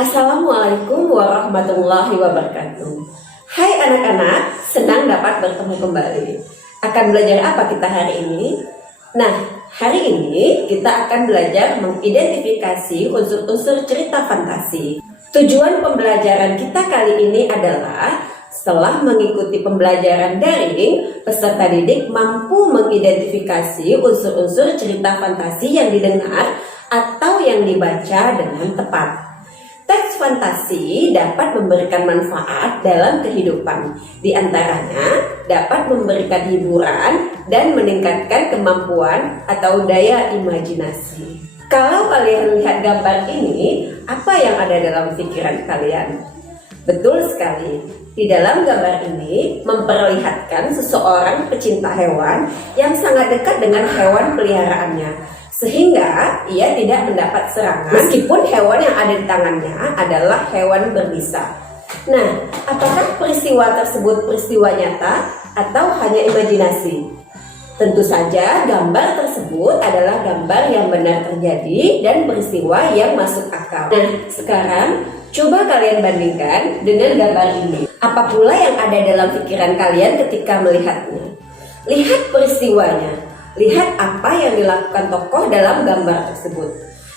Assalamualaikum warahmatullahi wabarakatuh. Hai anak-anak, senang dapat bertemu kembali. Akan belajar apa kita hari ini? Nah, hari ini kita akan belajar mengidentifikasi unsur-unsur cerita fantasi. Tujuan pembelajaran kita kali ini adalah setelah mengikuti pembelajaran daring, peserta didik mampu mengidentifikasi unsur-unsur cerita fantasi yang didengar atau yang dibaca dengan tepat. Teks fantasi dapat memberikan manfaat dalam kehidupan. Di antaranya dapat memberikan hiburan dan meningkatkan kemampuan atau daya imajinasi. Kalau kalian lihat gambar ini, apa yang ada dalam pikiran kalian? Betul sekali. Di dalam gambar ini memperlihatkan seseorang pecinta hewan yang sangat dekat dengan hewan peliharaannya, sehingga ia tidak mendapat serangan meskipun hewan yang ada di tangannya adalah hewan berbisa. Nah, apakah peristiwa tersebut peristiwa nyata atau hanya imajinasi? Tentu saja gambar tersebut adalah gambar yang benar terjadi dan peristiwa yang masuk akal. Nah, sekarang coba kalian bandingkan dengan gambar ini. Apa pula yang ada dalam pikiran kalian ketika melihatnya? Lihat peristiwanya. Lihat apa yang dilakukan tokoh dalam gambar tersebut.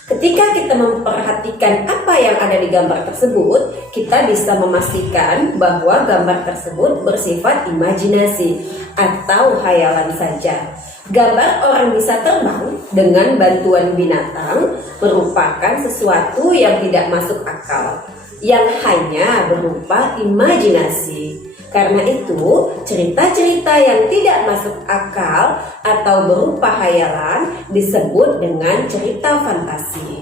Ketika kita memperhatikan apa yang ada di gambar tersebut, kita bisa memastikan bahwa gambar tersebut bersifat imajinasi atau hayalan saja. Gambar orang bisa terbang dengan bantuan binatang merupakan sesuatu yang tidak masuk akal, yang hanya berupa imajinasi. Karena itu, cerita-cerita yang tidak masuk akal atau berupa hayalan disebut dengan cerita fantasi.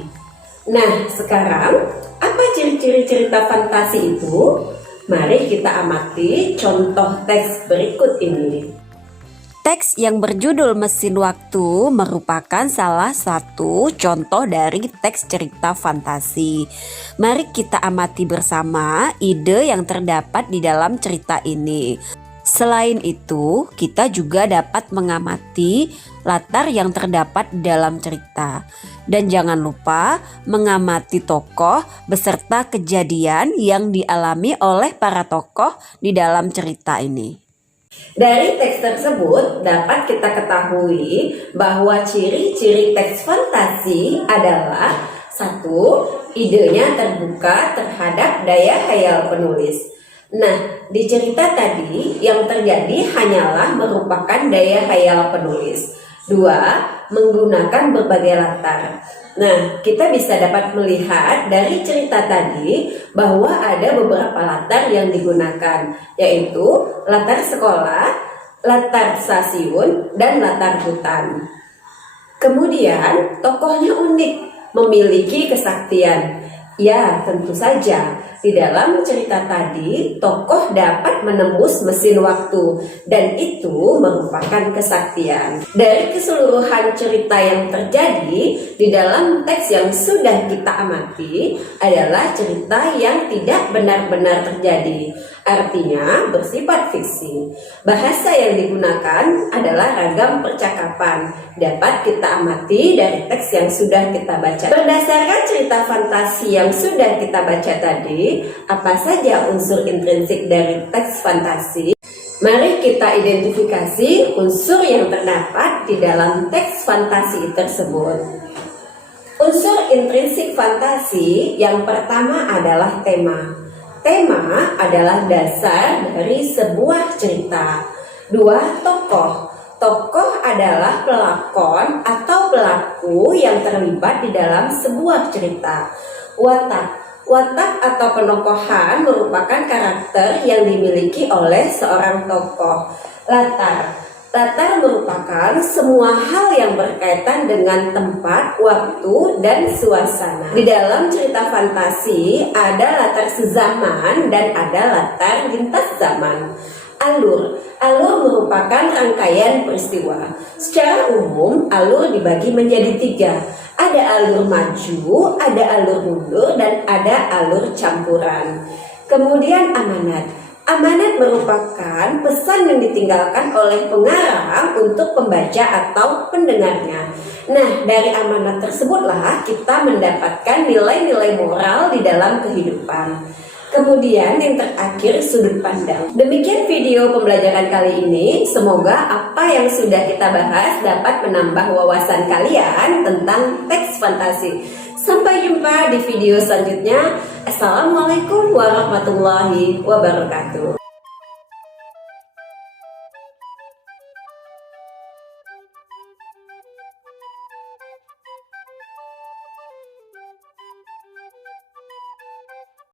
Nah, sekarang apa ciri-ciri cerita fantasi itu? Mari kita amati contoh teks berikut ini. Teks yang berjudul Mesin Waktu merupakan salah satu contoh dari teks cerita fantasi. Mari kita amati bersama ide yang terdapat di dalam cerita ini. Selain itu, kita juga dapat mengamati latar yang terdapat di dalam cerita. Dan jangan lupa mengamati tokoh beserta kejadian yang dialami oleh para tokoh di dalam cerita ini. Dari teks tersebut dapat kita ketahui bahwa ciri-ciri teks fantasi adalah 1. Idenya terbuka terhadap daya khayal penulis. Nah, di cerita tadi yang terjadi hanyalah merupakan daya khayal penulis. 2. Menggunakan berbagai latar. Nah, kita bisa dapat melihat dari cerita tadi bahwa ada beberapa latar yang digunakan, yaitu latar sekolah, latar stasiun, dan latar hutan. Kemudian, tokohnya unik, memiliki kesaktian. Ya, tentu saja. Di dalam cerita tadi, tokoh dapat menembus mesin waktu dan itu merupakan kesaktian. Dari keseluruhan cerita yang terjadi di dalam teks yang sudah kita amati adalah cerita yang tidak benar-benar terjadi. Artinya bersifat fiksi. Bahasa yang digunakan adalah ragam percakapan. Dapat kita amati dari teks yang sudah kita baca. Berdasarkan cerita fantasi yang sudah kita baca tadi, apa saja unsur intrinsik dari teks fantasi? Mari kita identifikasi unsur yang terdapat di dalam teks fantasi tersebut. Unsur intrinsik fantasi yang pertama adalah tema. Tema adalah dasar dari sebuah cerita. 2. Tokoh. Tokoh adalah pelakon atau pelaku yang terlibat di dalam sebuah cerita. Watak. Watak atau penokohan merupakan karakter yang dimiliki oleh seorang tokoh. Latar. Latar merupakan semua hal yang berkaitan dengan tempat, waktu, dan suasana. Di dalam cerita fantasi ada latar sezaman dan ada latar lintas zaman. Alur. Alur merupakan rangkaian peristiwa. Secara umum, alur dibagi menjadi 3. Ada alur maju, ada alur mundur, dan ada alur campuran. Kemudian amanat. Amanat merupakan pesan yang ditinggalkan oleh pengarang untuk pembaca atau pendengarnya. Nah, dari amanat tersebutlah kita mendapatkan nilai-nilai moral di dalam kehidupan. Kemudian yang terakhir, sudut pandang. Demikian video pembelajaran kali ini. Semoga apa yang sudah kita bahas dapat menambah wawasan kalian tentang teks fantasi. Sampai jumpa di video selanjutnya. Assalamualaikum warahmatullahi wabarakatuh.